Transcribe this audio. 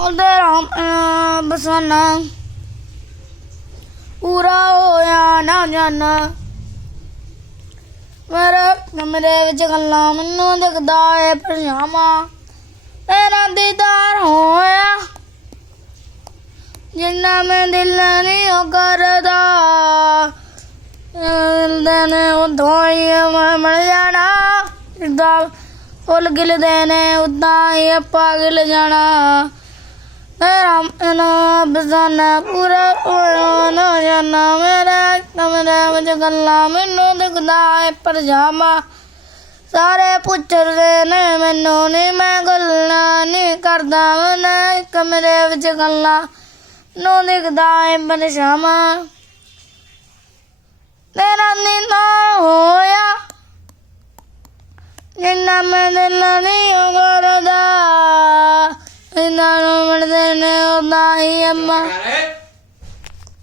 ਉਹਦੇ ਰਾਮ ਬਸਾਨਾ ਪੂਰਾ ਹੋਇਆ ਨਾ ਜਾਨਾ ਮੇਰੇ ਕਮਰੇ ਵਿੱਚ ਗੱਲਾਂ ਮੈਨੂੰ ਦਿਖਦਾ ਏ ਪਜਾਮਾ ਤੇਰਾ ਦੀਦਾਰ ਹੋਇਆ ਜਿੰਨਾ ਮੈਂ ਦਿਲ ਨਹੀਂ ਉਹ ਕਰਦਾ ਦਿਨ ਉਦੋਂ ਹੀ ਮੈਂ ਮਿਲ ਜਾਣਾ ਜਿੱਦਾਂ ਫੁੱਲ ਖਿਲਦੇ ਨੇ ਉੱਦਾਂ ਹੀ ਆਪਾਂ ਖਿਲ ਜਾਣਾ ਮੇਰਾ ਬਸਾਨਾ ਪੂਰਾ ਹੋਇਆ ਨਾ ਜਾਨਾ ਮੇਰੇ ਕਮਰੇ ਵਿੱਚ ਗੱਲਾਂ ਮੈਨੂੰ ਦਿਖਦਾ ਏ ਪਜਾਮਾ ਸਾਰੇ ਪੁੱਛਦੇ ਨੇ ਮੈਨੂੰ ਨਹੀਂ ਮੈਂ ਗੱਲਾਂ ਨਹੀਂ ਕਰਦਾ ਮੈਂ ਕਮਰੇ ਵਿੱਚ ਗੱਲਾਂ ਨੂੰ ਦਿਖਦਾ ਏ ਪਜਾਮਾ ਤੇਰਾ ਨੀਂਦਾ ਹੋਇਆ ਜਿੰਨਾ ਮੈਂ ਦਿਲ ਨਹੀਂ ਕਰਦਾ ਇਹਨਾਂ ਨੂੰ ਮਿਲਦੇ ਨੇ ਉਦਾਂ ਹੀ ਅੰਮਾ